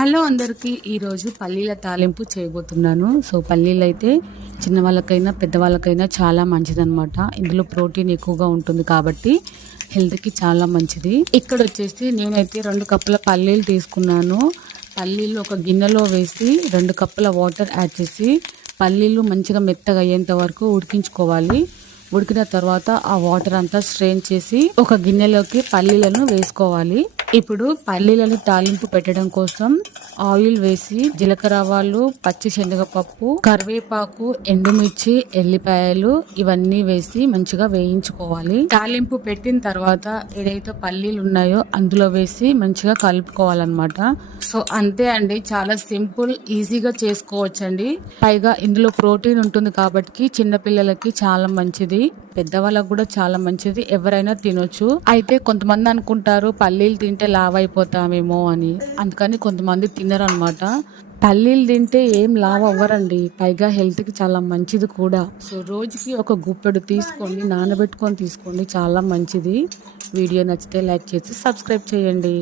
Hello అందరికీ ఈరోజు పల్లీల తాలింపు చేయబోతున్నాను. సో పల్లీలు అయితే చిన్న వాళ్ళకైనా పెద్దవాళ్ళకైనా చాలా మంచిదన్నమాట. ఇందులో ప్రోటీన్ ఎక్కువగా ఉంటుంది కాబట్టి హెల్త్కి చాలా మంచిది. ఇక్కడ వచ్చేసి నేనైతే 2 కప్పుల పల్లీలు తీసుకున్నాను. పల్లీలు ఒక గిన్నెలో వేసి 2 కప్పుల వాటర్ యాడ్ చేసి పల్లీలు మంచిగా మెత్తగా అయ్యేంత వరకు ఉడికించుకోవాలి. ఉడికిన తర్వాత ఆ వాటర్ అంతా స్ట్రెయిన్ చేసి ఒక గిన్నెలోకి పల్లీలను వేసుకోవాలి. ఇప్పుడు పల్లీలను తాలింపు పెట్టడం కోసం ఆయిల్ వేసి జీలకర్ర ఆవాలు, పచ్చి శనగపప్పు, కరివేపాకు, ఎండుమిర్చి, ఎల్లిపాయలు ఇవన్నీ వేసి మంచిగా వేయించుకోవాలి. తాలింపు పెట్టిన తర్వాత ఏదైతే పల్లీలు ఉన్నాయో అందులో వేసి మంచిగా కలుపుకోవాలన్నమాట. సో అంతే అండి, చాలా సింపుల్, ఈజీగా చేసుకోవచ్చండి. పైగా ఇందులో ప్రోటీన్ ఉంటుంది కాబట్టి చిన్నపిల్లలకి చాలా మంచిది, పెద్దవాళ్ళకు కూడా చాలా మంచిది, ఎవరైనా తినొచ్చు. అయితే కొంతమంది అనుకుంటారు పల్లీలు తింటే లావు అయిపోతామేమో అని, అందుకని కొంతమంది తినరు అనమాట. పల్లీలు తింటే ఏం లావు అవ్వరండి, పైగా హెల్త్కి చాలా మంచిది కూడా. సో రోజుకి ఒక గుప్పెడు తీసుకోండి, నానబెట్టుకొని తీసుకోండి, చాలా మంచిది. వీడియో నచ్చితే లైక్ చేసి సబ్స్క్రైబ్ చేయండి.